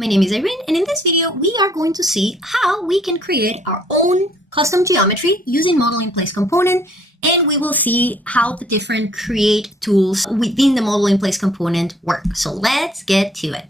my name is Irene, and in this video we are going to see how we can create our own custom geometry using model in place component, and we will see how the different create tools within the model in place component work. So let's get to it.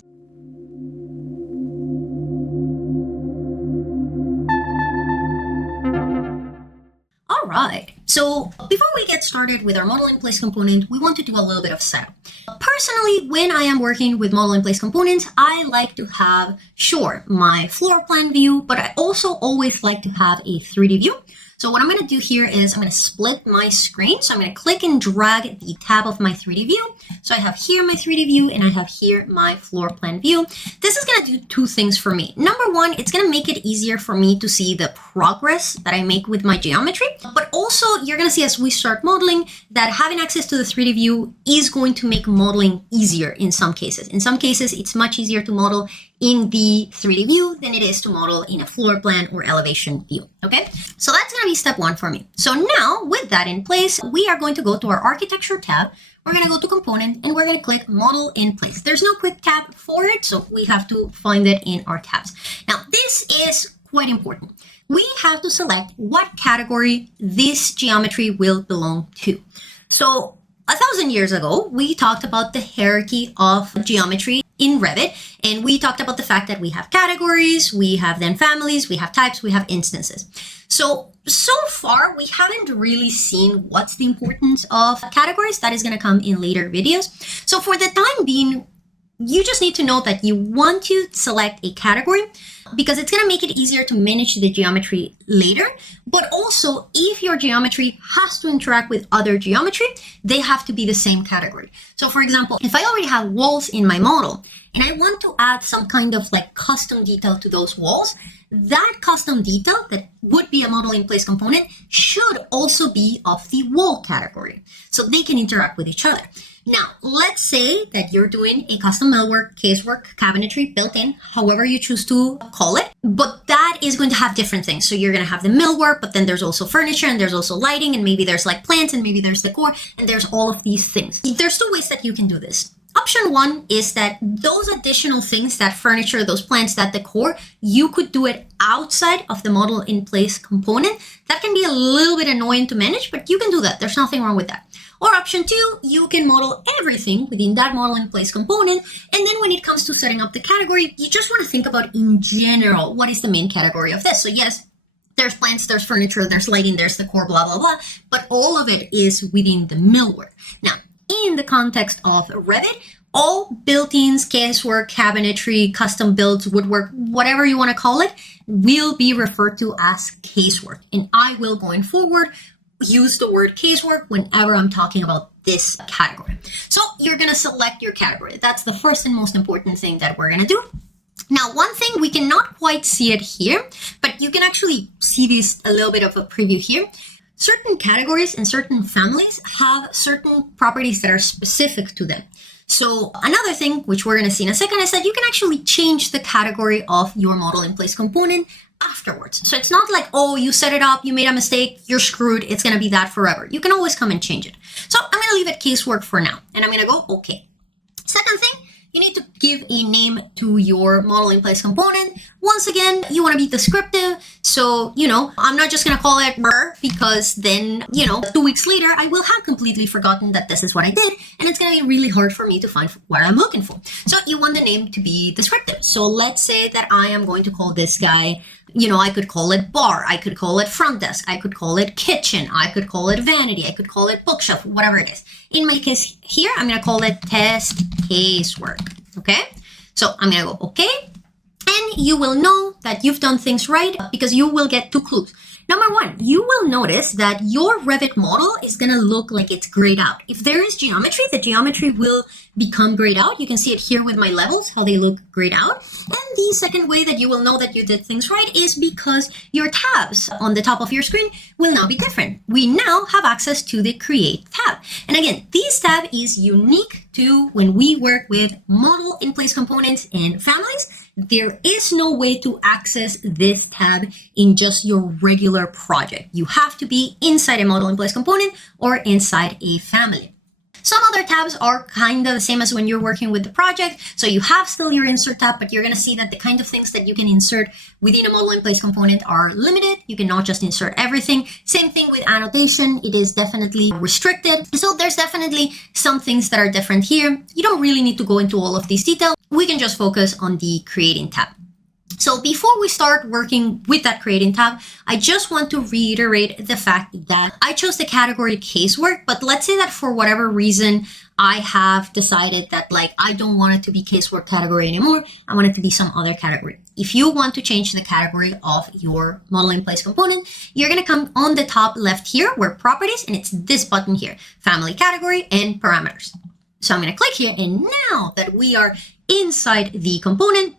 Alright, so before we get started with our model in place component, we want to do a little bit of setup. Personally, when I am working with model in place components, I like to have, sure, my floor plan view, but I also always like to have a 3D view. So what I'm going to do here is I'm going to split my screen. So I'm going to click and drag the tab of my 3D view. So I have here my 3D view and I have here my floor plan view. This is going to do two things for me. Number one, it's going to make it easier for me to see the progress that I make with my geometry. But also you're going to see as we start modeling that having access to the 3D view is going to make modeling easier in some cases. In some cases, it's much easier to model in the 3D view than it is to model in a floor plan or elevation view, okay? So that's gonna be step one for me. So now with that in place, we are going to go to our architecture tab. We're gonna go to component and we're gonna click model in place. There's no quick tab for it, so we have to find it in our tabs. Now this is quite important. We have to select what category this geometry will belong to. So 1,000 years ago, we talked about the hierarchy of geometry in Revit, and we talked about the fact that we have categories, we have then families, we have types, we have instances. So far, we haven't really seen what's the importance of categories. That is going to come in later videos. So for the time being, you just need to know that you want to select a category because it's going to make it easier to manage the geometry later. But also, if your geometry has to interact with other geometry, they have to be the same category. So for example, if I already have walls in my model and I want to add some kind of like custom detail to those walls, that custom detail that would be a model in place component should also be of the wall category so they can interact with each other. Now, let's say that you're doing a custom millwork, casework, cabinetry, built-in, however you choose to call it, but that is going to have different things. So you're going to have the millwork, but then there's also furniture and there's also lighting and maybe there's like plants and maybe there's decor and there's all of these things. There's two ways that you can do this. Option one is that those additional things, that furniture, those plants, that decor, you could do it outside of the model in place component. That can be a little bit annoying to manage, but you can do that. There's nothing wrong with that. Or option two, you can model everything within that model in place component. And then when it comes to setting up the category, you just want to think about in general, what is the main category of this? So yes, there's plants, there's furniture, there's lighting, there's decor, blah, blah, blah. But all of it is within the millwork. Now, in the context of Revit, all built-ins, casework, cabinetry, custom builds, woodwork, whatever you want to call it, will be referred to as casework. And I will, going forward, use the word casework whenever I'm talking about this category. So you're going to select your category. That's the first and most important thing that we're going to do. Now, one thing, we cannot quite see it here, but you can actually see this a little bit of a preview here. Certain categories and certain families have certain properties that are specific to them. So another thing, which we're going to see in a second, is that you can actually change the category of your model in place component afterwards. So it's not like, oh, you set it up, you made a mistake, you're screwed, it's going to be that forever. You can always come and change it. So I'm going to leave it casework for now, and I'm going to go okay. Second thing, you need to give a name to your model in place component. Once again, you want to be descriptive. So, I'm not just going to call it brr because then, 2 weeks later, I will have completely forgotten that this is what I did. And it's going to be really hard for me to find what I'm looking for. So you want the name to be descriptive. So let's say that I am going to call this guy, I could call it bar. I could call it front desk. I could call it kitchen. I could call it vanity. I could call it bookshelf, whatever it is. In my case here, I'm going to call it test casework. Okay. So I'm going to go okay. And you will know that you've done things right because you will get two clues. Number one, you will notice that your Revit model is going to look like it's grayed out. If there is geometry, the geometry will become grayed out. You can see it here with my levels, how they look grayed out. And the second way that you will know that you did things right is because your tabs on the top of your screen will now be different. We now have access to the Create tab. And again, this tab is unique to when we work with model in place components and families. There is no way to access this tab in just your regular project. You have to be inside a model in place component or inside a family. Some other tabs are kind of the same as when you're working with the project. So you have still your insert tab, but you're going to see that the kind of things that you can insert within a model in place component are limited. You cannot just insert everything. Same thing with annotation. It is definitely restricted. So there's definitely some things that are different here. You don't really need to go into all of these details. We can just focus on the creating tab. So before we start working with that creating tab, I just want to reiterate the fact that I chose the category casework, but let's say that for whatever reason, I have decided that like, I don't want it to be casework category anymore. I want it to be some other category. If you want to change the category of your model in place component, you're going to come on the top left here where properties, and it's this button here, family category and parameters. So I'm going to click here. And now that we are inside the component,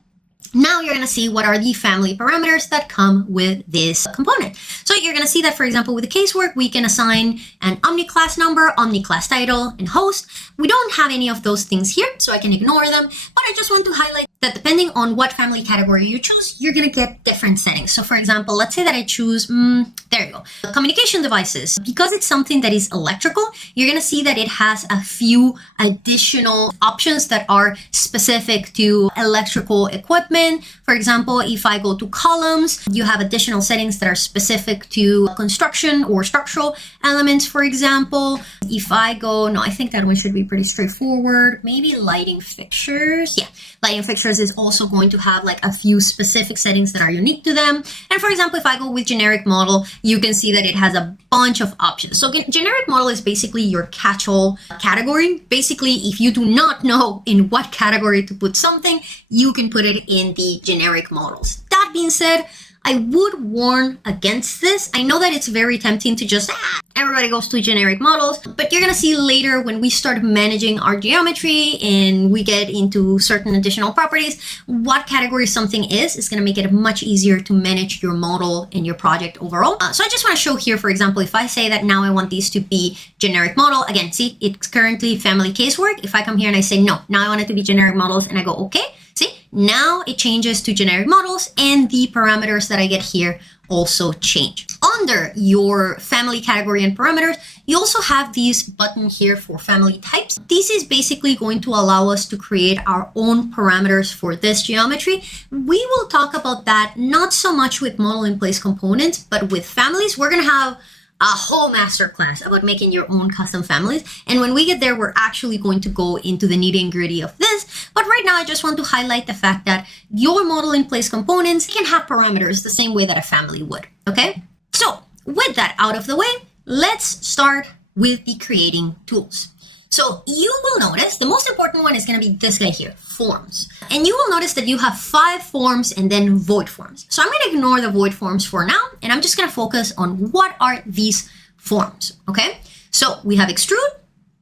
now you're going to see what are the family parameters that come with this component. So you're going to see that, for example, with the casework, we can assign an Omni class number, Omni class title, and host. We don't have any of those things here, so I can ignore them. But I just want to highlight that depending on what family category you choose, you're going to get different settings. So for example, let's say that I choose, there you go, communication devices. Because it's something that is electrical, you're going to see that it has a few additional options that are specific to electrical equipment. For example, if I go to columns, you have additional settings that are specific to construction or structural elements, for example. If I go, no, I think that one should be pretty straightforward. Maybe lighting fixtures. Yeah, lighting fixtures is also going to have like a few specific settings that are unique to them. And for example, if I go with generic model, you can see that it has a bunch of options. So generic model is basically your catch-all category. Basically, if you do not know in what category to put something, you can put it in the generic models. That being said, I would warn against this. I know that it's very tempting to just, everybody goes to generic models, but you're gonna see later when we start managing our geometry and we get into certain additional properties, what category something is gonna make it much easier to manage your model and your project overall. So I just wanna show here, for example, if I say that now I want these to be generic model, again, see, it's currently family casework. If I come here and I say, no, now I want it to be generic models and I go, okay, see, now it changes to generic models and the parameters that I get here also change. Under your family category and parameters, you also have this button here for family types. This is basically going to allow us to create our own parameters for this geometry. We will talk about that not so much with model in place components, but with families. We're going to have a whole masterclass about making your own custom families. And when we get there, we're actually going to go into the nitty and gritty of this. But right now, I just want to highlight the fact that your model in place components can have parameters the same way that a family would, okay? So with that out of the way, let's start with the creating tools. So you will notice the most important one is going to be this guy here, forms. And you will notice that you have 5 forms and then void forms. So I'm going to ignore the void forms for now, and I'm just going to focus on what are these forms, okay? So we have extrude,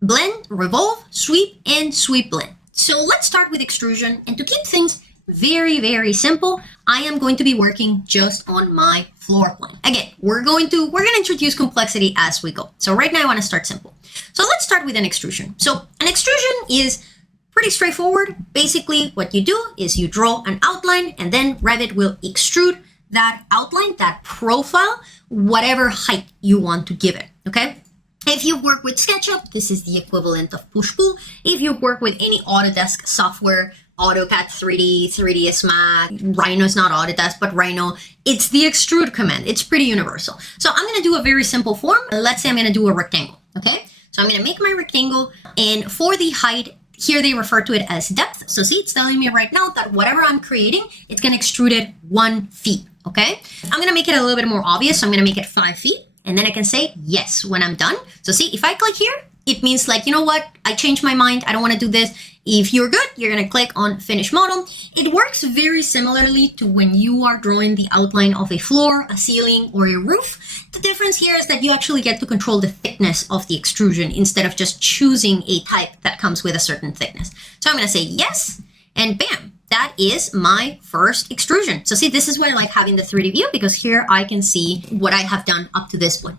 blend, revolve, sweep, and sweep blend. So let's start with extrusion. And to keep things very, very simple, I am going to be working just on my floor plan. Again, we're going to introduce complexity as we go. So right now I want to start simple. So let's start with an extrusion. So an extrusion is pretty straightforward. Basically, what you do is you draw an outline and then Revit will extrude that outline, that profile, whatever height you want to give it, okay? If you work with SketchUp, this is the equivalent of push-pull. If you work with any Autodesk software, AutoCAD 3D, 3ds Max, Rhino is not Autodesk, but Rhino, it's the extrude command. It's pretty universal. So I'm going to do a very simple form. Let's say I'm going to do a rectangle, okay? So I'm going to make my rectangle, and for the height, here they refer to it as depth. So see, it's telling me right now that whatever I'm creating, it's going to extrude it 1 feet, okay? I'm going to make it a little bit more obvious. So I'm going to make it 5 feet, and then I can say yes when I'm done. So see, if I click here, it means like, you know what? I changed my mind. I don't want to do this. If you're good, you're going to click on Finish Model. It works very similarly to when you are drawing the outline of a floor, a ceiling, or a roof. The difference here is that you actually get to control the thickness of the extrusion instead of just choosing a type that comes with a certain thickness. So I'm going to say yes, and bam, that is my first extrusion. So see, this is why I like having the 3D view, because here I can see what I have done up to this point.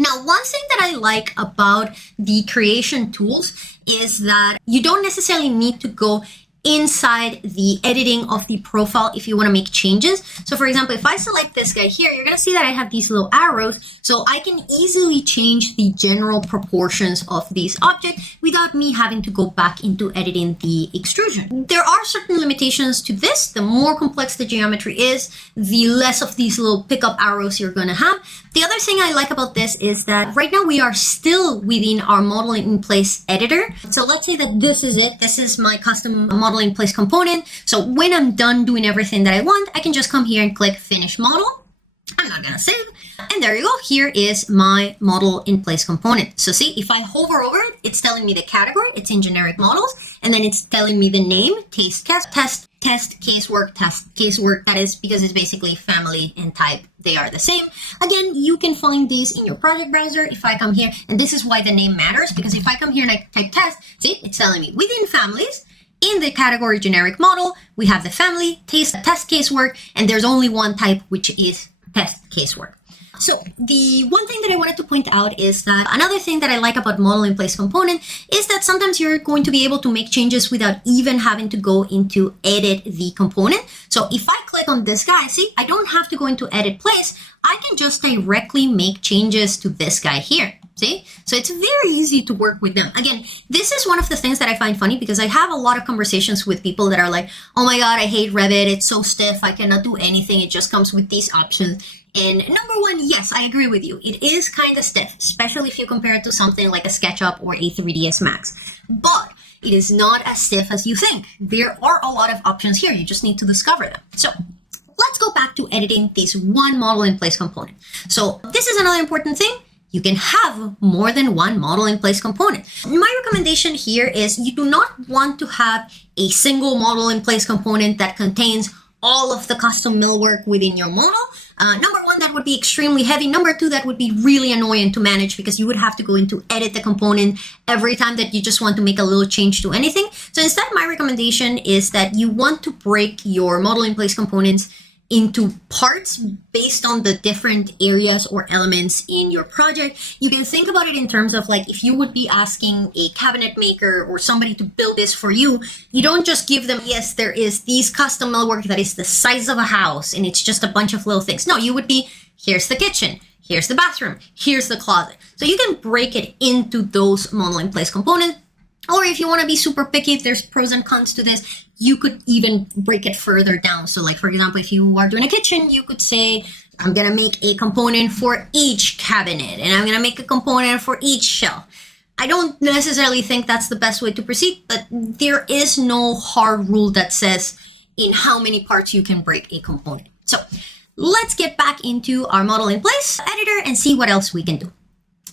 Now, one thing that I like about the creation tools is that you don't necessarily need to go inside the editing of the profile if you want to make changes. So for example, if I select this guy here, you're going to see that I have these little arrows, so I can easily change the general proportions of this object without me having to go back into editing the extrusion. There are certain limitations to this. The more complex the geometry is, the less of these little pickup arrows you're going to have. The other thing I like about this is that right now we are still within our modeling in place editor. So let's say that this is it. This is my custom model in place component. So when I'm done doing everything that I want, I can just come here and click finish model. I'm not gonna save. And there you go. Here is my model in place component. So see, if I hover over it, it's telling me the category. It's in generic models. And then it's telling me the name, test, casework, test, casework. That is because it's basically family and type. They are the same. Again, you can find these in your project browser. If I come here, and this is why the name matters, because if I come here and I type test, see, it's telling me within families, in the category generic model, we have the family, test casework, and there's only one type, which is test casework. So the one thing that I wanted to point out is that another thing that I like about model in place component is that sometimes you're going to be able to make changes without even having to go into edit the component. So if I click on this guy, see, I don't have to go into edit place. I can just directly make changes to this guy here. See? So it's very easy to work with them. Again, this is one of the things that I find funny because I have a lot of conversations with people that are like, oh my God, I hate Revit. It's so stiff. I cannot do anything. It just comes with these options. And number one, yes, I agree with you. It is kind of stiff, especially if you compare it to something like a SketchUp or a 3ds Max. But it is not as stiff as you think. There are a lot of options here. You just need to discover them. So let's go back to editing this one model in place component. So this is another important thing. You can have more than one model in place component. My recommendation here is you do not want to have a single model in place component that contains all of the custom millwork within your model. Number one, that would be extremely heavy. Number two, that would be really annoying to manage because you would have to go into edit the component every time that you just want to make a little change to anything. So instead, my recommendation is that you want to break your model in place components into parts based on the different areas or elements in your project. You can think about it in terms of like if you would be asking a cabinet maker or somebody to build this for you, you don't just give them, yes, there is these custom millwork that is the size of a house and it's just a bunch of little things. No, you would be, here's the kitchen, here's the bathroom, here's the closet. So you can break it into those model in place components. Or if you want to be super picky, there's pros and cons to this. You could even break it further down. So like, for example, if you are doing a kitchen, you could say, I'm going to make a component for each cabinet and I'm going to make a component for each shelf. I don't necessarily think that's the best way to proceed, but there is no hard rule that says in how many parts you can break a component. So let's get back into our model in place editor and see what else we can do.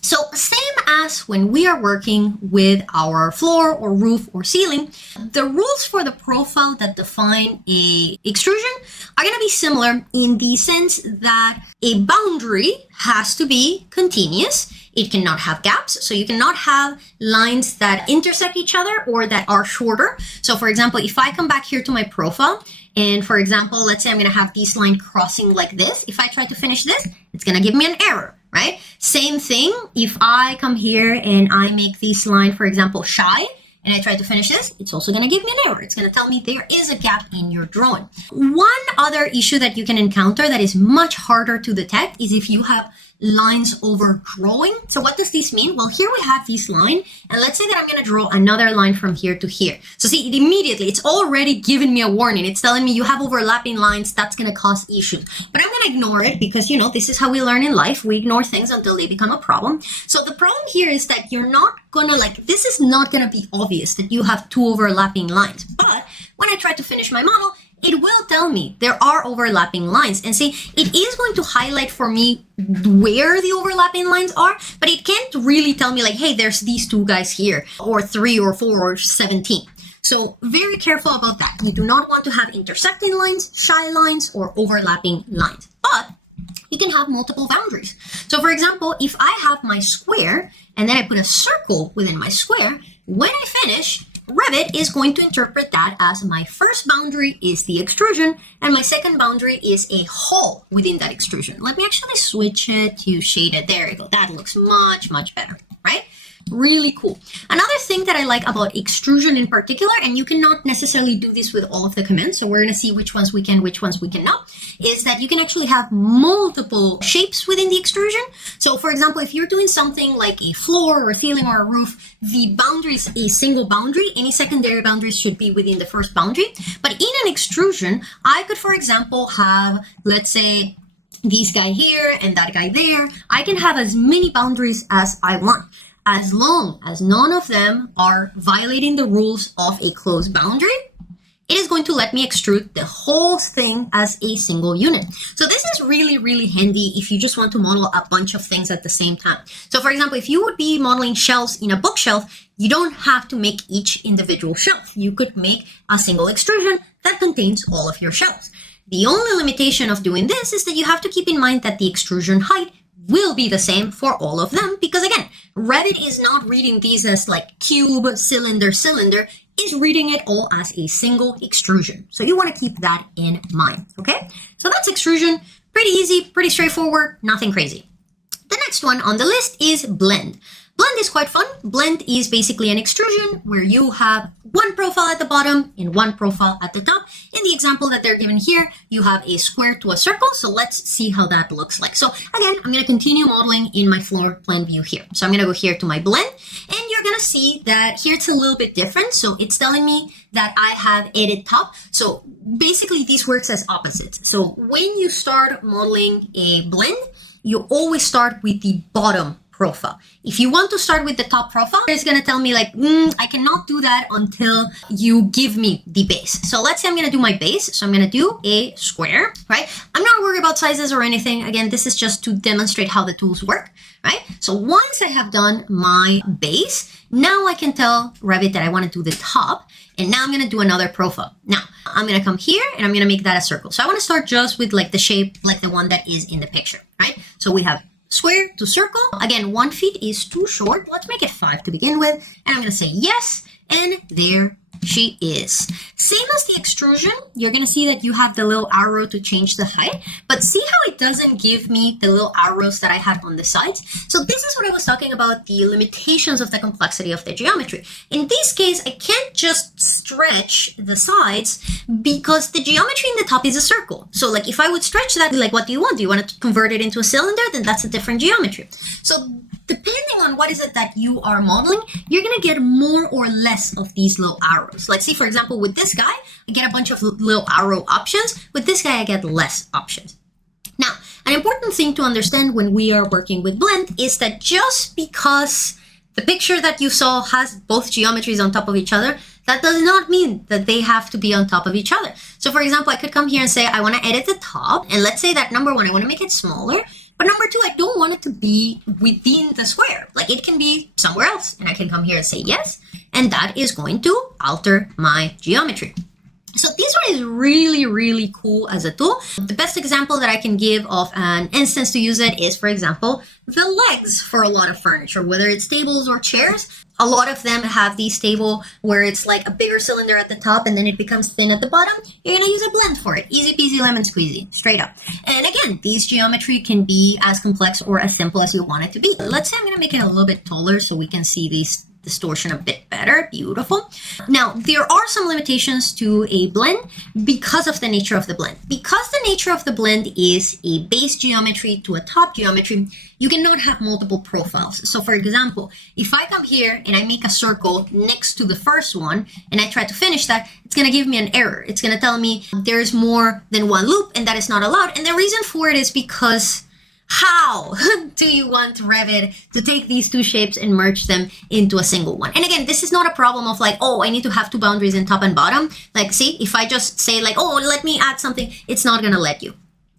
So same as when we are working with our floor or roof or ceiling, the rules for the profile that define a extrusion are going to be similar in the sense that a boundary has to be continuous. It cannot have gaps. So you cannot have lines that intersect each other or that are shorter. So for example, if I come back here to my profile, and for example, let's say I'm going to have this line crossing like this. If I try to finish this, it's going to give me an error, right? Same thing. If I come here and I make this line, for example, shy, and I try to finish this, it's also going to give me an error. It's going to tell me there is a gap in your drawing. One other issue that you can encounter that is much harder to detect is if you have lines overdrawing. So what does this mean? Well, here we have this line, and let's say that I'm going to draw another line from here to here. So see, it immediately, it's already giving me a warning. It's telling me you have overlapping lines. That's going to cause issues. But I'm going to ignore it because, you know, this is how we learn in life. We ignore things until they become a problem. So the problem here is that you're not going to this is not going to be obvious that you have two overlapping lines. But when I try to finish my model, it will tell me there are overlapping lines. And see, it is going to highlight for me where the overlapping lines are, but it can't really tell me like, hey, there's these two guys here, or 3 or 4 or 17. So very careful about that. You do not want to have intersecting lines, shy lines, or overlapping lines. But you can have multiple boundaries. So for example, if I have my square and then I put a circle within my square, when I finish, Revit is going to interpret that as my first boundary is the extrusion and my second boundary is a hole within that extrusion. Let me actually switch it to shaded. There you go. That looks much, much better, right? Really cool. Another thing that I like about extrusion in particular, and you cannot necessarily do this with all of the commands, so we're going to see which ones we can, which ones we cannot, is that you can actually have multiple shapes within the extrusion. So for example, if you're doing something like a floor or a ceiling or a roof, the boundary is a single boundary. Any secondary boundaries should be within the first boundary. But in an extrusion, I could, for example, have, let's say, this guy here and that guy there. I can have as many boundaries as I want, as long as none of them are violating the rules of a closed boundary. It is going to let me extrude the whole thing as a single unit. So this is really, really handy if you just want to model a bunch of things at the same time. So for example, if you would be modeling shelves in a bookshelf, you don't have to make each individual shelf. You could make a single extrusion that contains all of your shelves. The only limitation of doing this is that you have to keep in mind that the extrusion height will be the same for all of them, because again, Revit is not reading these as like cube, cylinder, cylinder, is reading it all as a single extrusion. So you want to keep that in mind, okay? So that's extrusion, pretty easy, pretty straightforward, nothing crazy. The next one on the list is blend. Blend is quite fun. Blend is basically an extrusion where you have one profile at the bottom and one profile at the top. In the example that they're given here, you have a square to a circle. So let's see how that looks like. So again, I'm going to continue modeling in my floor plan view here. So I'm going to go here to my blend, and you're going to see that here it's a little bit different. So it's telling me that I have edit top. So basically this works as opposites. So when you start modeling a blend, you always start with the bottom profile. If you want to start with the top profile, it's going to tell me like, I cannot do that until you give me the base. So let's say I'm going to do my base. So I'm going to do a square, right? I'm not worried about sizes or anything. Again, this is just to demonstrate how the tools work, right? So once I have done my base, now I can tell Revit that I want to do the top. And now I'm going to do another profile. Now I'm going to come here and I'm going to make that a circle. So I want to start just with like the shape, like the one that is in the picture, right? So we have square to circle. Again, 1 feet is too short. Let's make it 5 to begin with. And I'm going to say yes. And there she is. Same as the extrusion, you're going to see that you have the little arrow to change the height, but see how it doesn't give me the little arrows that I had on the sides? So this is what I was talking about, the limitations of the complexity of the geometry. In this case, I can't just stretch the sides because the geometry in the top is a circle. So like if I would stretch that, like what do you want? Do you want to convert it into a cylinder? Then that's a different geometry. So depending on what is it that you are modeling, you're going to get more or less of these little arrows. Like see, for example, with this guy, I get a bunch of little arrow options. With this guy, I get less options. Now, an important thing to understand when we are working with blend is that just because the picture that you saw has both geometries on top of each other, that does not mean that they have to be on top of each other. So for example, I could come here and say, I want to edit the top. And let's say that number one, I want to make it smaller. But number two, I don't want it to be within the square. Like it can be somewhere else. And I can come here and say yes. And that is going to alter my geometry. So this one is really, really cool as a tool. The best example that I can give of an instance to use it is, for example, the legs for a lot of furniture, whether it's tables or chairs. A lot of them have these table where it's like a bigger cylinder at the top and then it becomes thin at the bottom. You're going to use a blend for it. Easy peasy lemon squeezy, straight up. And again, these geometry can be as complex or as simple as you want it to be. Let's say I'm going to make it a little bit taller so we can see these distortion a bit better. Beautiful. Now, there are some limitations to a blend because of the nature of the blend. Because the nature of the blend is a base geometry to a top geometry, you cannot have multiple profiles. So for example, if I come here and I make a circle next to the first one and I try to finish that, it's going to give me an error. It's going to tell me there's more than one loop and that is not allowed. And the reason for it is because how do you want Revit to take these two shapes and merge them into a single one? And again, this is not a problem of like, oh, I need to have two boundaries in top and bottom. Like, see, if I just say like, oh, let me add something, it's not going to let you.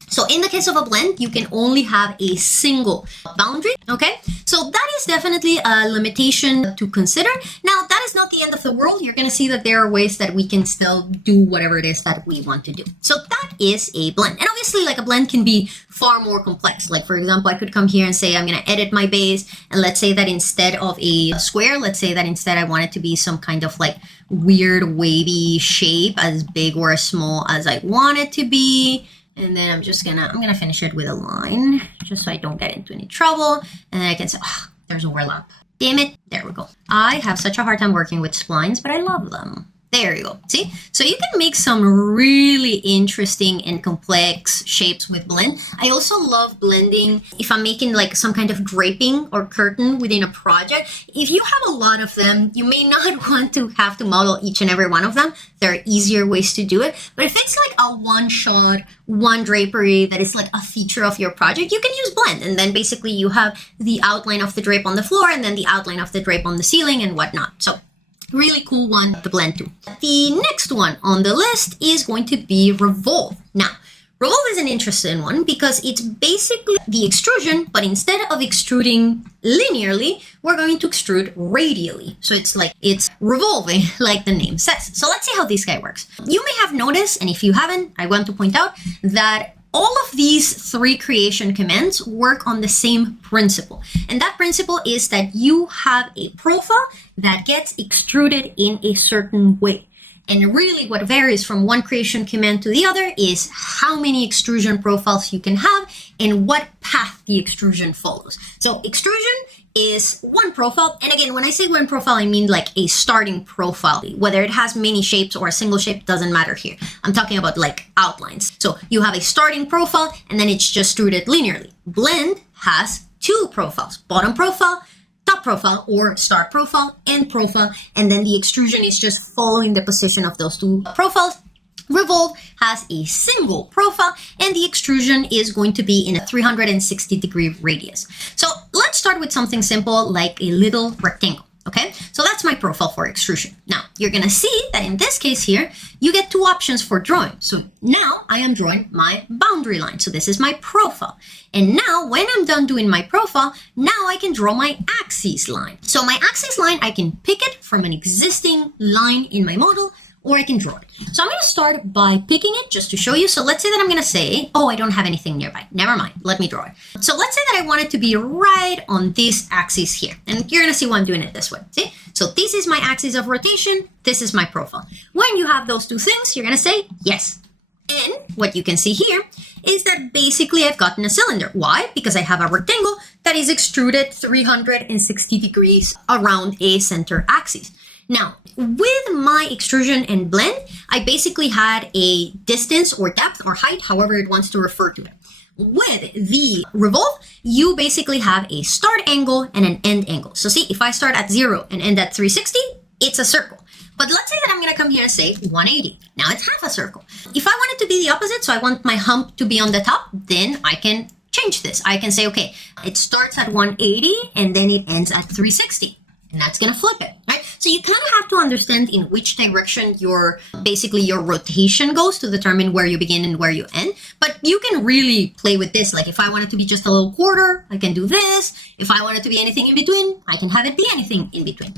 So in the case of a blend, you can only have a single boundary, okay? So that is definitely a limitation to consider. Now, that is not the end of the world. You're going to see that there are ways that we can still do whatever it is that we want to do. So that is a blend. And obviously, like a blend can be far more complex. Like, for example, I could come here and say, I'm going to edit my base. And let's say that instead of a square, let's say that instead I want it to be some kind of like weird wavy shape, as big or as small as I want it to be. And then I'm gonna finish it with a line just so I don't get into any trouble. And then I can say, there's overlap. Damn it. There we go. I have such a hard time working with splines, but I love them. There you go. See? So you can make some really interesting and complex shapes with blend. I also love blending if I'm making like some kind of draping or curtain within a project. If you have a lot of them, you may not want to have to model each and every one of them. There are easier ways to do it. But if it's like a one shot, one drapery that is like a feature of your project, you can use blend. And then basically you have the outline of the drape on the floor and then the outline of the drape on the ceiling and whatnot. So really cool one to blend to. The next one on the list is going to be Revolve. Now, Revolve is an interesting one because it's basically the extrusion, but instead of extruding linearly, we're going to extrude radially. So it's revolving like the name says. So let's see how this guy works. You may have noticed, and if you haven't, I want to point out that all of these three creation commands work on the same principle. And that principle is that you have a profile that gets extruded in a certain way. And really what varies from one creation command to the other is how many extrusion profiles you can have and what path the extrusion follows. So extrusion is one profile. And again, when I say one profile, I mean like a starting profile. Whether it has many shapes or a single shape doesn't matter here. I'm talking about like outlines. So you have a starting profile and then it's just extruded linearly. Blend has two profiles, bottom profile, top profile, or start profile, end profile, and then the extrusion is just following the position of those two profiles. Revolve has a single profile and the extrusion is going to be in a 360-degree radius. So let's start with something simple like a little rectangle. Okay, so that's my profile for extrusion. Now, you're gonna see that in this case here, you get two options for drawing. So now I am drawing my boundary line. So this is my profile. And now when I'm done doing my profile, now I can draw my axis line. So my axis line, I can pick it from an existing line in my model, or I can draw it. So I'm going to start by picking it just to show you. So let's say that I'm going to say, oh, I don't have anything nearby. Never mind. Let me draw it. So let's say that I want it to be right on this axis here. And you're going to see why I'm doing it this way. See? So this is my axis of rotation. This is my profile. When you have those two things, you're going to say yes. And what you can see here is that basically I've gotten a cylinder. Why? Because I have a rectangle that is extruded 360 degrees around a center axis. Now, with my extrusion and blend, I basically had a distance or depth or height, however it wants to refer to it. With the Revolve, you basically have a start angle and an end angle. So see, if I start at 0 and end at 360, it's a circle. But let's say that I'm going to come here and say 180. Now it's half a circle. If I want it to be the opposite, so I want my hump to be on the top, then I can change this. I can say, okay, it starts at 180 and then it ends at 360. And that's going to flip it, right? So you kind of have to understand in which direction your rotation goes to determine where you begin and where you end. But you can really play with this. Like if I want it to be just a little quarter, I can do this. If I want it to be anything in between, I can have it be anything in between.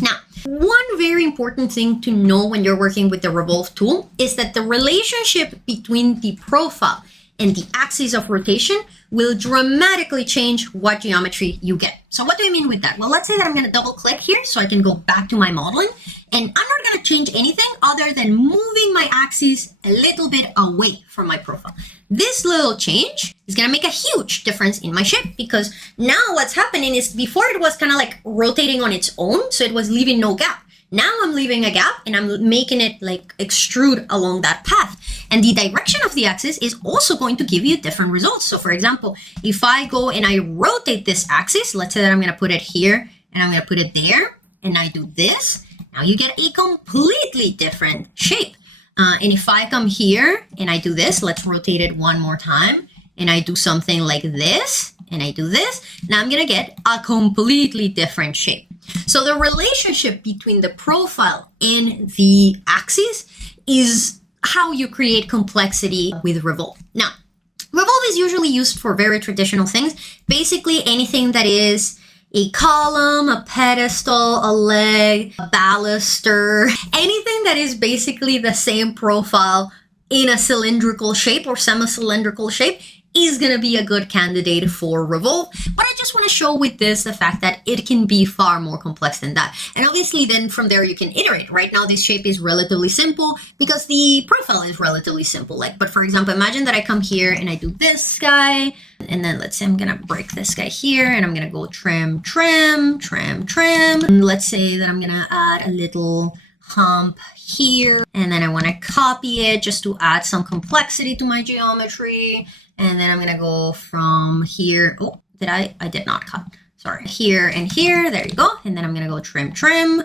Now, one very important thing to know when you're working with the Revolve tool is that the relationship between the profile and the axis of rotation will dramatically change what geometry you get. So what do I mean with that? Well, let's say that I'm going to double click here so I can go back to my modeling, and I'm not going to change anything other than moving my axis a little bit away from my profile. This little change is going to make a huge difference in my shape, because now what's happening is before it was kind of like rotating on its own, so it was leaving no gap. Now I'm leaving a gap and I'm making it like extrude along that path. And the direction of the axis is also going to give you different results. So for example, if I go and I rotate this axis, let's say that I'm going to put it here and I'm going to put it there and I do this, now you get a completely different shape. And if I come here and I do this, let's rotate it one more time, and I do something like this and I do this, now I'm going to get a completely different shape. So the relationship between the profile and the axis is how you create complexity with Revolve. Now, Revolve is usually used for very traditional things. Basically anything that is a column, a pedestal, a leg, a baluster, anything that is basically the same profile in a cylindrical shape or semi-cylindrical shape is going to be a good candidate for Revolve. But I just want to show with this the fact that it can be far more complex than that. And obviously then from there you can iterate. Right now this shape is relatively simple because the profile is relatively simple. But for example, imagine that I come here and I do this guy. And then let's say I'm going to break this guy here and I'm going to go trim, trim, trim, trim. And let's say that I'm going to add a little hump here. And then I want to copy it just to add some complexity to my geometry. And then I'm going to go from here. Oh, I did not cut. Sorry. Here and here. There you go. And then I'm going to go trim, trim.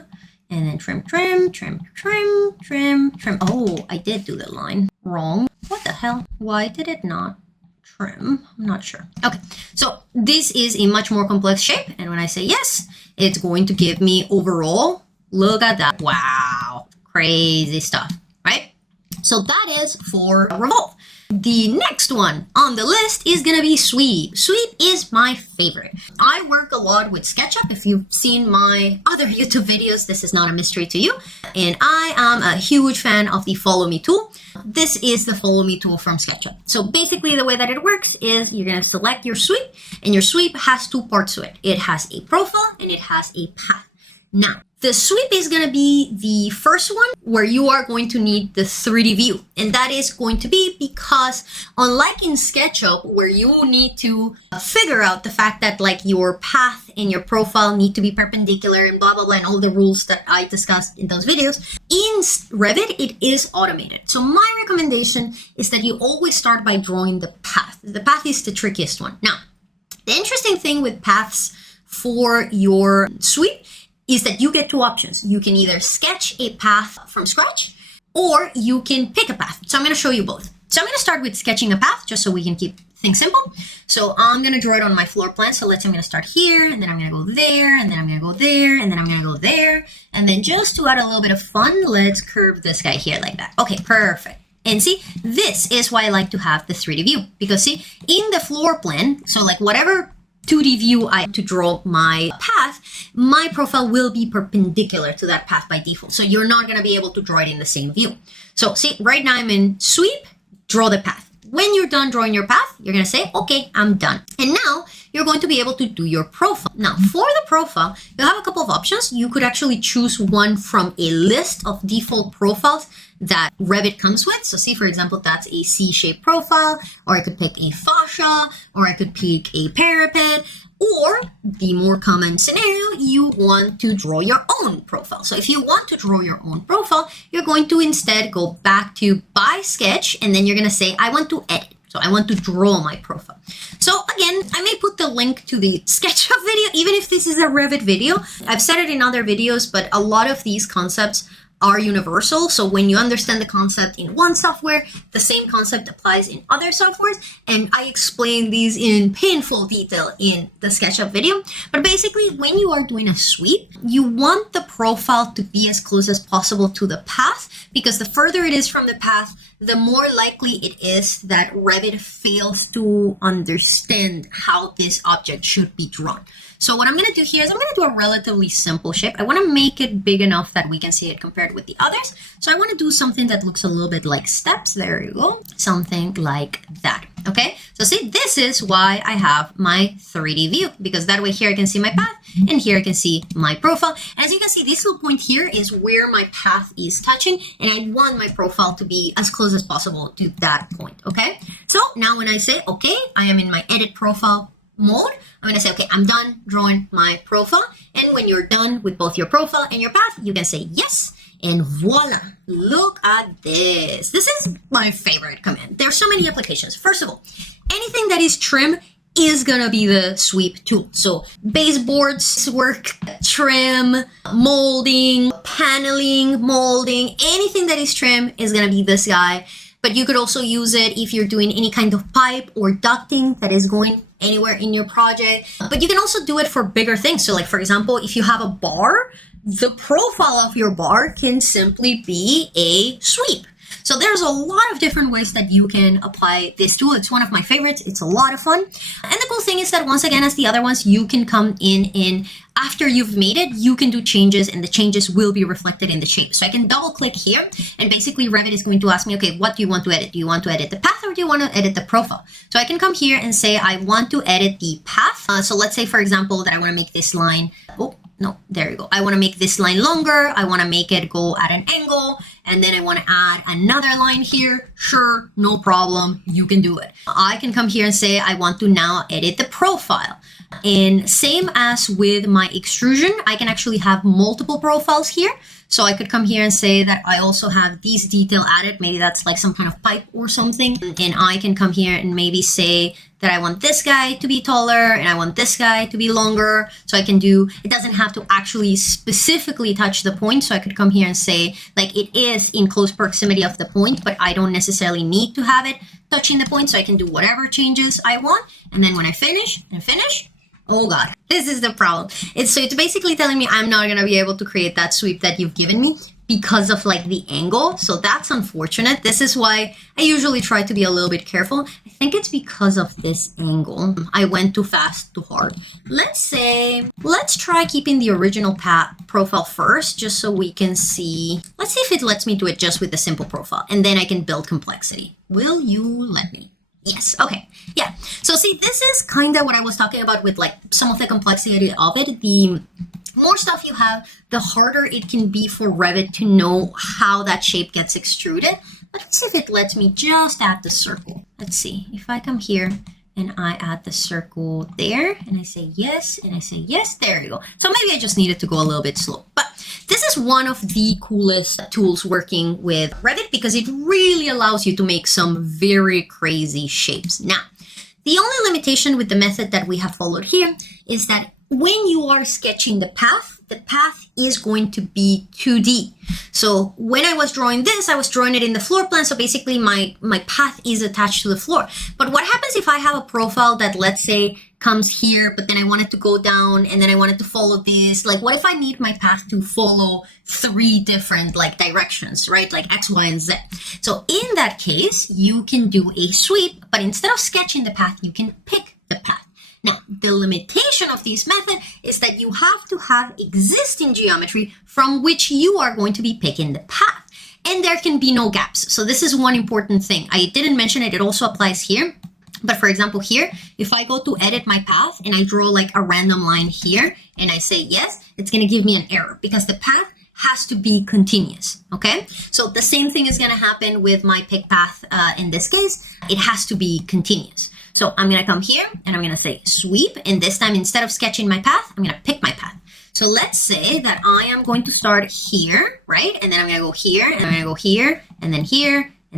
And then trim, trim, trim, trim, trim, trim. Oh, I did do the line wrong. What the hell? Why did it not trim? I'm not sure. Okay. So this is a much more complex shape. And when I say yes, it's going to give me overall. Look at that. Wow. Crazy stuff, right? So that is for Revolve. The next one on the list is going to be Sweep. Sweep is my favorite. I work a lot with SketchUp. If you've seen my other YouTube videos, this is not a mystery to you. And I am a huge fan of the Follow Me tool. This is the Follow Me tool from SketchUp. So basically the way that it works is you're going to select your sweep, and your sweep has two parts to it. It has a profile and it has a path. Now, the sweep is going to be the first one where you are going to need the 3D view. And that is going to be because unlike in SketchUp where you need to figure out the fact that your path and your profile need to be perpendicular and blah, blah, blah, and all the rules that I discussed in those videos, in Revit, it is automated. So my recommendation is that you always start by drawing the path. The path is the trickiest one. Now, the interesting thing with paths for your sweep is that you get two options. You can either sketch a path from scratch or you can pick a path. So I'm going to show you both. So I'm going to start with sketching a path just so we can keep things simple. So I'm going to draw it on my floor plan. So let's say I'm going to start here and then I'm going to go there and then I'm going to go there and then I'm going to go there. And then just to add a little bit of fun, let's curve this guy here like that. Okay, perfect. And see, this is why I like to have the 3D view because see, in the floor plan, so whatever 2D view I have to draw my path, my profile will be perpendicular to that path by default. So you're not going to be able to draw it in the same view. So see, right now I'm in sweep, draw the path. When you're done drawing your path, you're going to say, okay, I'm done. And now you're going to be able to do your profile. Now for the profile, you have a couple of options. You could actually choose one from a list of default profiles that Revit comes with. So see, for example, that's a C-shaped profile, or I could pick a fascia, or I could pick a parapet, or the more common scenario, you want to draw your own profile. So if you want to draw your own profile, you're going to instead go back to By Sketch, and then you're going to say, I want to edit. So I want to draw my profile. So again, I may put the link to the SketchUp video, even if this is a Revit video. I've said it in other videos, but a lot of these concepts are universal. So when you understand the concept in one software, the same concept applies in other softwares. And I explain these in painful detail in the SketchUp video. But basically, when you are doing a sweep, you want the profile to be as close as possible to the path, because the further it is from the path, the more likely it is that Revit fails to understand how this object should be drawn. So what I'm going to do here is I'm going to do a relatively simple shape. I want to make it big enough that we can see it compared with the others. So I want to do something that looks a little bit like steps. There you go. Something like that. Okay. So see, this is why I have my 3D view, because that way here I can see my path and here I can see my profile. And as you can see, this little point here is where my path is touching, and I want my profile to be as close as possible to that point. Okay. So now when I say, okay, I am in my edit profile mode, I'm going to say, okay, I'm done drawing my profile. And when you're done with both your profile and your path, you can say yes. And voila, look at this. This is my favorite command. There's so many applications. First of all, anything that is trim is going to be the sweep tool. So baseboards work, trim, molding, paneling, molding, anything that is trim is going to be this guy. But you could also use it if you're doing any kind of pipe or ducting that is going anywhere in your project. But you can also do it for bigger things. So for example, if you have a bar, the profile of your bar can simply be a sweep. So there's a lot of different ways that you can apply this tool. It's one of my favorites. It's a lot of fun. And the cool thing is that once again, as the other ones, you can come in after you've made it, you can do changes and the changes will be reflected in the shape. So I can double click here and basically Revit is going to ask me, okay, what do you want to edit? Do you want to edit the path or do you want to edit the profile? So I can come here and say, I want to edit the path. So let's say, for example, that I want to make this line, oh, no, there you go. I want to make this line longer. I want to make it go at an angle. And then I want to add another line here. Sure, no problem. You can do it. I can come here and say, I want to now edit the profile. And same as with my extrusion, I can actually have multiple profiles here. So I could come here and say that I also have these detail added. Maybe that's like some kind of pipe or something. And I can come here and maybe say that I want this guy to be taller and I want this guy to be longer. So I can do, it doesn't have to actually specifically touch the point. So I could come here and say like it is in close proximity of the point, but I don't necessarily need to have it touching the point. So I can do whatever changes I want. And then when I finish, oh God, this is the problem. It's basically telling me I'm not gonna be able to create that sweep that you've given me because of like the angle. So that's unfortunate. This is why I usually try to be a little bit careful. I think it's because of this angle. I went too fast, too hard. Let's try keeping the original profile first, just so we can see. Let's see if it lets me do it just with the simple profile and then I can build complexity. Will you let me? Yes. Okay. Yeah. So see, this is kind of what I was talking about with like some of the complexity of it. The more stuff you have, the harder it can be for Revit to know how that shape gets extruded. Let's see if it lets me just add the circle. Let's see if I come here and I add the circle there and I say yes, and I say yes, there you go. So maybe I just needed to go a little bit slow, but this is one of the coolest tools working with Revit because it really allows you to make some very crazy shapes. Now, the only limitation with the method that we have followed here is that when you are sketching the path is going to be 2D. So when I was drawing this, I was drawing it in the floor plan. So basically my path is attached to the floor. But what happens if I have a profile that, let's say, comes here, but then I want it to go down and then I want it to follow this? Like, what if I need my path to follow 3 different like directions, right? Like X, Y, and Z. So in that case, you can do a sweep, but instead of sketching the path, you can pick the path. Now, the limitation of this method is that you have to have existing geometry from which you are going to be picking the path. And there can be no gaps. So this is one important thing. I didn't mention it. It also applies here. But for example, here, if I go to edit my path and I draw like a random line here and I say yes, it's going to give me an error because the path has to be continuous, okay? So the same thing is going to happen with my pick path in this case. It has to be continuous. So I'm going to come here and I'm going to say sweep. And this time, instead of sketching my path, I'm going to pick my path. So let's say that I am going to start here, right? And then I'm going to go here and I'm going to go here and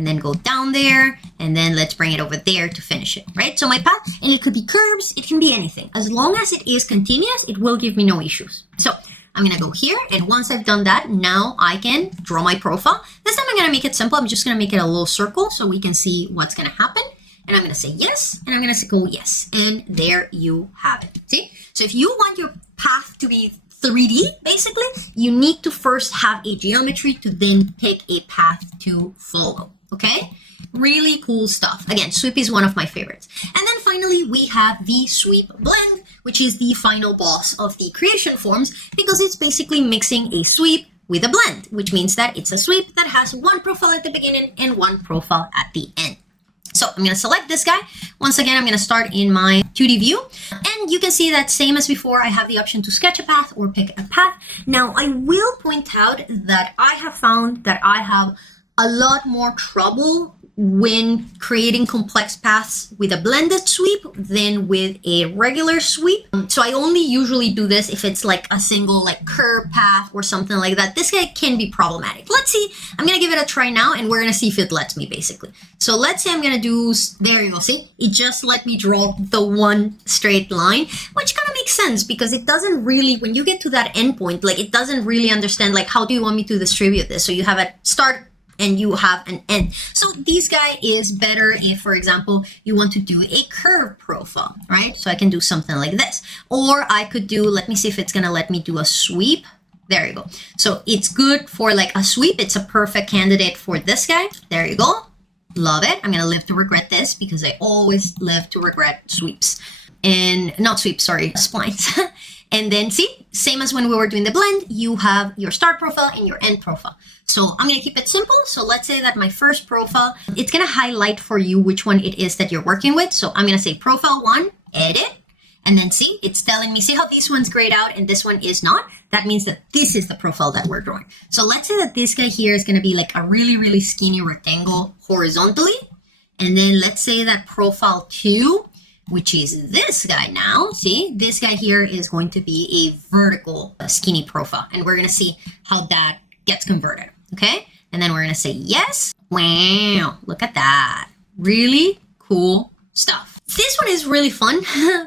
then go down there. And then let's bring it over there to finish it, right? So my path, and it could be curves, it can be anything. As long as it is continuous, it will give me no issues. So I'm going to go here. And once I've done that, now I can draw my profile. This time I'm going to make it simple. I'm just going to make it a little circle so we can see what's going to happen. And I'm going to say yes, and I'm going to go yes. And there you have it. See? So if you want your path to be 3D, basically, you need to first have a geometry to then pick a path to follow. Okay? Really cool stuff. Again, sweep is one of my favorites. And then finally, we have the sweep blend, which is the final boss of the creation forms because it's basically mixing a sweep with a blend, which means that it's a sweep that has one profile at the beginning and one profile at the end. So I'm going to select this guy. Once again, I'm going to start in my 2D view. And you can see that same as before, I have the option to sketch a path or pick a path. Now, I will point out that I have found that I have a lot more trouble when creating complex paths with a blended sweep than with a regular sweep. So I only usually do this if it's like a single like curve path or something like that. This guy can be problematic. Let's see. I'm going to give it a try now and we're going to see if it lets me basically. So let's say I'm going to do, there you go. See, it just let me draw the one straight line, which kind of makes sense because it doesn't really, when you get to that endpoint, like it doesn't really understand like how do you want me to distribute this? So you have a start and you have an end. So this guy is better if, for example, you want to do a curve profile, right? So I can do something like this. Or I could do, let me see if it's going to let me do a sweep. There you go. So it's good for like a sweep. It's a perfect candidate for this guy. There you go. Love it. I'm going to live to regret this because I always live to regret sweeps. And not sweeps, sorry, splines. And then see, same as when we were doing the blend, you have your start profile and your end profile. So I'm going to keep it simple. So let's say that my first profile, it's going to highlight for you which one it is that you're working with. So I'm going to say profile 1, edit. And then see, it's telling me, see how this one's grayed out and this one is not? That means that this is the profile that we're drawing. So let's say that this guy here is going to be like a really, really skinny rectangle horizontally. And then let's say that profile 2, which is this guy now, see, this guy here is going to be a vertical skinny profile. And we're going to see how that gets converted, okay? And then we're going to say yes. Wow, look at that. Really cool stuff. This one is really fun.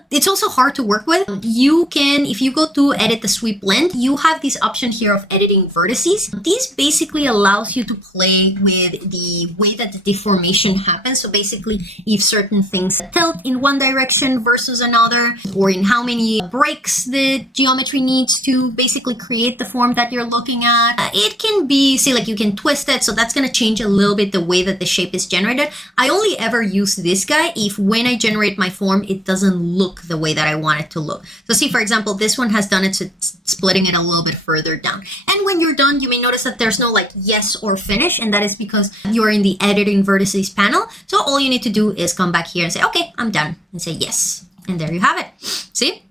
It's also hard to work with. You can, if you go to edit the sweep blend, you have this option here of editing vertices. This basically allows you to play with the way that the deformation happens. So basically, if certain things tilt in one direction versus another, or in how many breaks the geometry needs to basically create the form that you're looking at. It can be, say like you can twist it. So that's going to change a little bit the way that the shape is generated. I only ever use this guy if when I generate my form, it doesn't look the way that I want it to look. So see, for example, this one has done it, so it's splitting it a little bit further down. And when you're done, you may notice that there's no like yes or finish, and that is because you're in the editing vertices panel. So all you need to do is come back here and say, okay, I'm done, and say yes. And there you have it. See?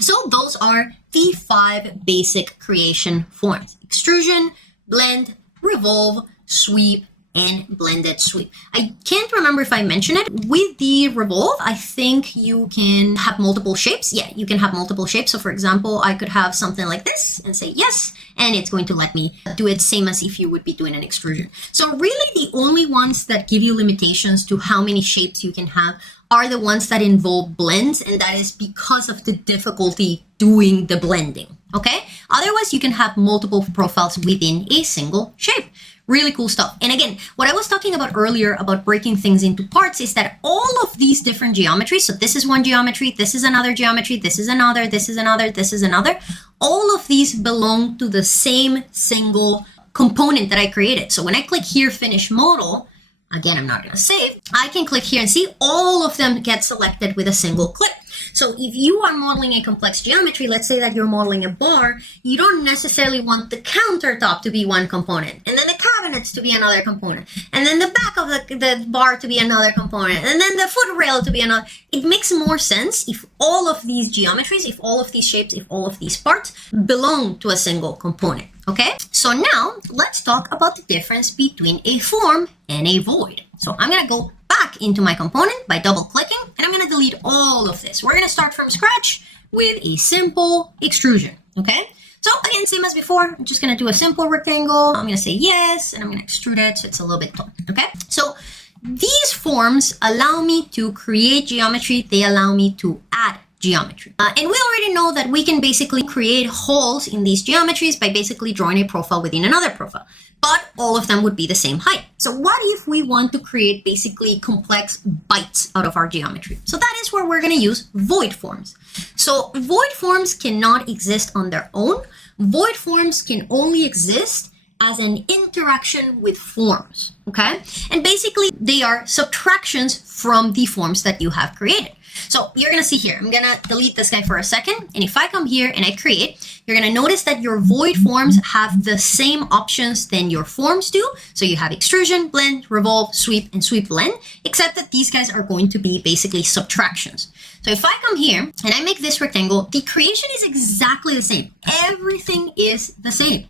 So those are the 5 basic creation forms: extrusion, blend, revolve, sweep, and blended sweep. I can't remember if I mentioned it. With the revolve, I think you can have multiple shapes. Yeah, you can have multiple shapes. So for example, I could have something like this and say yes, and it's going to let me do it same as if you would be doing an extrusion. So really the only ones that give you limitations to how many shapes you can have are the ones that involve blends, and that is because of the difficulty doing the blending, okay? Otherwise, you can have multiple profiles within a single shape. Really cool stuff. And again, what I was talking about earlier about breaking things into parts is that all of these different geometries, so this is one geometry, this is another geometry, this is another, this is another, this is another, all of these belong to the same single component that I created. So when I click here, finish model, again, I'm not going to save, I can click here and see all of them get selected with a single click. So if you are modeling a complex geometry, let's say that you're modeling a bar, you don't necessarily want the countertop to be one component, and then the cabinets to be another component, and then the back of the bar to be another component, and then the foot rail to be another. It makes more sense if all of these geometries, if all of these shapes, if all of these parts belong to a single component. Okay, so now let's talk about the difference between a form and a void. So I'm going to go back into my component by double clicking, and I'm going to delete all of this. We're going to start from scratch with a simple extrusion. Okay, so again, same as before, I'm just going to do a simple rectangle. I'm going to say yes, and I'm going to extrude it so it's a little bit tall. Okay, so these forms allow me to create geometry. They allow me to add geometry. And we already know that we can basically create holes in these geometries by basically drawing a profile within another profile, but all of them would be the same height. So what if we want to create basically complex bites out of our geometry? So that is where we're going to use void forms. So void forms cannot exist on their own. Void forms can only exist as an interaction with forms, okay? And basically they are subtractions from the forms that you have created. So you're going to see here, I'm going to delete this guy for a second. And if I come here and I create, you're going to notice that your void forms have the same options than your forms do. So you have extrusion, blend, revolve, sweep, and sweep blend, except that these guys are going to be basically subtractions. So if I come here and I make this rectangle, the creation is exactly the same. Everything is the same.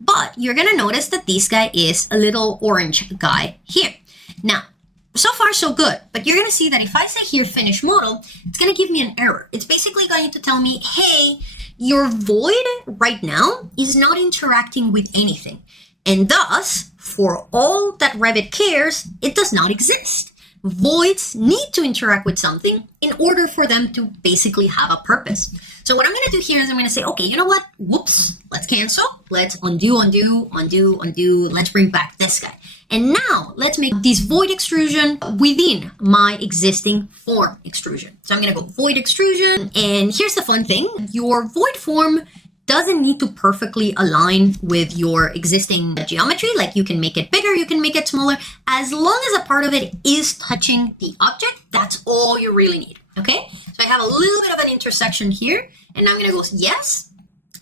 But you're going to notice that this guy is a little orange guy here. Now, so far, so good. But you're going to see that if I say here, finish model, it's going to give me an error. It's basically going to tell me, hey, your void right now is not interacting with anything. And thus, for all that Revit cares, it does not exist. Voids need to interact with something in order for them to basically have a purpose. So what I'm going to do here is I'm going to say, okay, you know what? Whoops, let's cancel. Let's undo. Let's bring back this guy. And now let's make this void extrusion within my existing form extrusion. So I'm going to go void extrusion. And here's the fun thing. Your void form doesn't need to perfectly align with your existing geometry. Like you can make it bigger, you can make it smaller. As long as a part of it is touching the object, that's all you really need, okay? So I have a little bit of an intersection here, and I'm gonna go yes.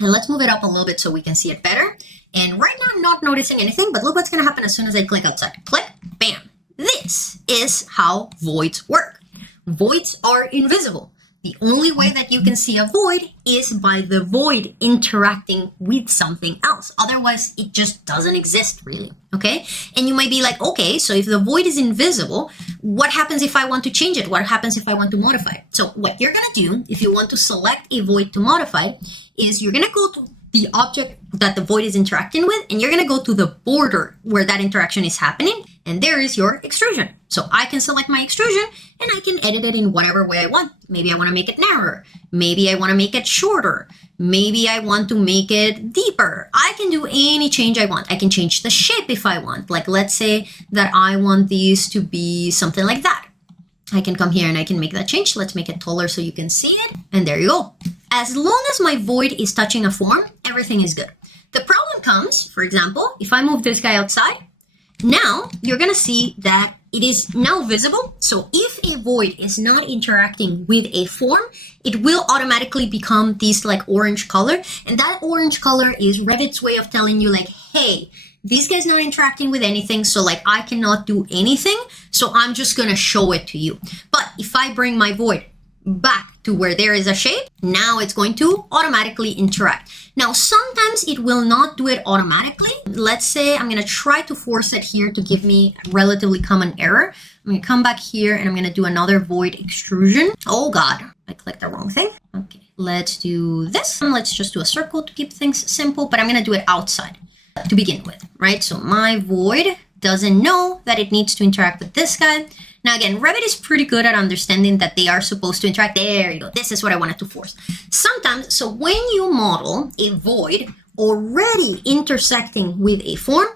And let's move it up a little bit so we can see it better. And right now I'm not noticing anything, but look what's gonna happen as soon as I click outside. Click, bam. This is how voids work. Voids are invisible. The only way that you can see a void is by the void interacting with something else. Otherwise, it just doesn't exist really, okay? And you might be like, okay, so if the void is invisible, what happens if I want to change it? What happens if I want to modify it? So what you're gonna do, if you want to select a void to modify, is you're gonna go to the object that the void is interacting with, and you're gonna go to the border where that interaction is happening, and there is your extrusion. So I can select my extrusion and I can edit it in whatever way I want. Maybe I want to make it narrower. Maybe I want to make it shorter. Maybe I want to make it deeper. I can do any change I want. I can change the shape if I want. Like let's say that I want these to be something like that. I can come here and I can make that change. Let's make it taller so you can see it. And there you go. As long as my void is touching a form, everything is good. The problem comes, for example, if I move this guy outside, now you're going to see that it is now visible. So if a void is not interacting with a form, it will automatically become this like orange color. And that orange color is Revit's way of telling you like, hey, this guy's not interacting with anything. So like I cannot do anything. So I'm just going to show it to you. But if I bring my void back to where there is a shape, now it's going to automatically interact. Now, sometimes it will not do it automatically. Let's say I'm going to try to force it here to give me a relatively common error. I'm going to come back here and I'm going to do another void extrusion. Oh God, I clicked the wrong thing. Okay, let's do this. And let's just do a circle to keep things simple, but I'm going to do it outside to begin with, right? So my void doesn't know that it needs to interact with this guy. Now again, Revit is pretty good at understanding that they are supposed to interact. There you go. This is what I wanted to force. Sometimes, so when you model a void already intersecting with a form,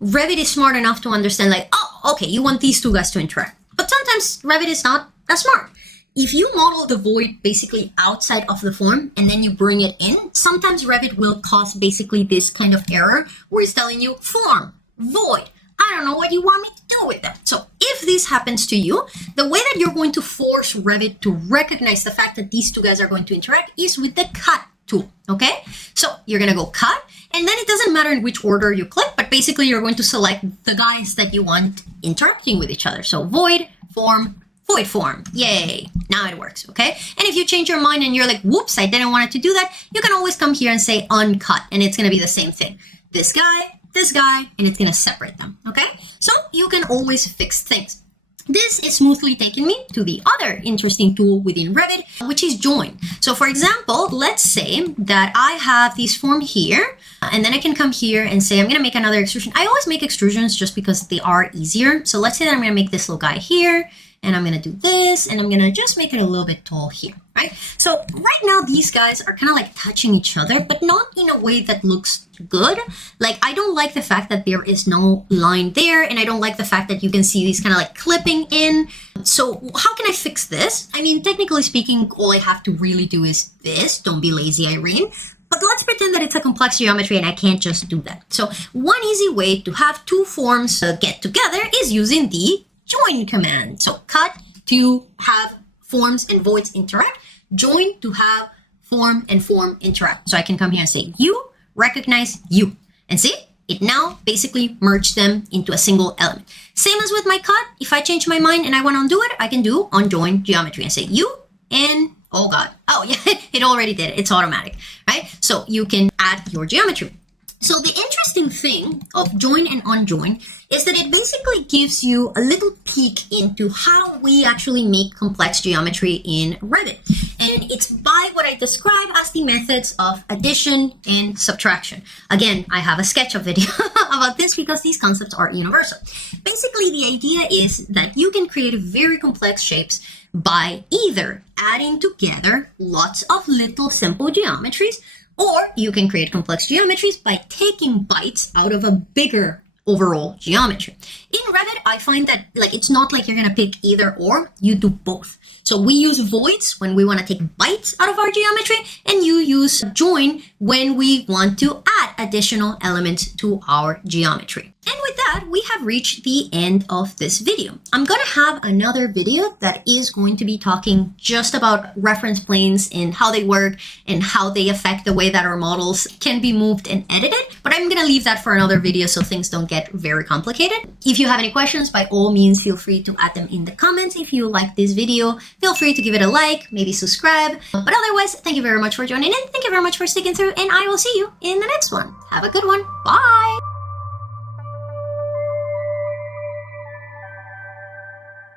Revit is smart enough to understand like, oh, okay, you want these two guys to interact. But sometimes Revit is not that smart. If you model the void basically outside of the form and then you bring it in, sometimes Revit will cause basically this kind of error where it's telling you form, void. I don't know what you want me to do with them. So if this happens to you, the way that you're going to force Revit to recognize the fact that these two guys are going to interact is with the cut tool, okay? So you're gonna go cut, and then it doesn't matter in which order you click, but basically you're going to select the guys that you want interacting with each other. So void form, yay, now it works, okay? And if you change your mind and you're like, whoops, I didn't want it to do that, you can always come here and say uncut, and it's gonna be the same thing. This guy, and it's gonna separate them, okay? So you can always fix things. This is smoothly taking me to the other interesting tool within Revit, which is join. So for example, let's say that I have this form here, and then I can come here and say, I'm gonna make another extrusion. I always make extrusions just because they are easier. So let's say that I'm gonna make this little guy here, and I'm gonna do this, and I'm gonna just make it a little bit tall here, right? So right now, these guys are kind of like touching each other, but not in a way that looks good. Like, I don't like the fact that there is no line there, and I don't like the fact that you can see these kind of like clipping in. So how can I fix this? I mean, technically speaking, all I have to really do is this. Don't be lazy, Irene. But let's pretend that it's a complex geometry and I can't just do that. So one easy way to have two forms get together is using the join command. So cut to have forms and voids interact, join to have form and form interact. So I can come here and say you, recognize you, and see, it now basically merged them into a single element. Same as with my cut, if I change my mind and I want to undo it, I can do unjoin geometry and say you, and oh God, oh yeah, it already did it, it's automatic, right? So you can add your geometry. So the interesting thing of join and unjoin is that it basically gives you a little peek into how we actually make complex geometry in Revit. And it's by what I describe as the methods of addition and subtraction. Again, I have a SketchUp video about this because these concepts are universal. Basically, the idea is that you can create very complex shapes by either adding together lots of little simple geometries, or you can create complex geometries by taking bites out of a bigger overall geometry. In Revit, I find that like it's not like you're gonna pick either or, you do both. So we use voids when we want to take bites out of our geometry, and you use join when we want to add additional elements to our geometry. And with that, we have reached the end of this video. I'm going to have another video that is going to be talking just about reference planes and how they work and how they affect the way that our models can be moved and edited. But I'm going to leave that for another video so things don't get very complicated. If you have any questions, by all means, feel free to add them in the comments. If you like this video, feel free to give it a like, maybe subscribe. But otherwise, thank you very much for joining in. Thank you very much for sticking through, and I will see you in the next one. Have a good one. Bye.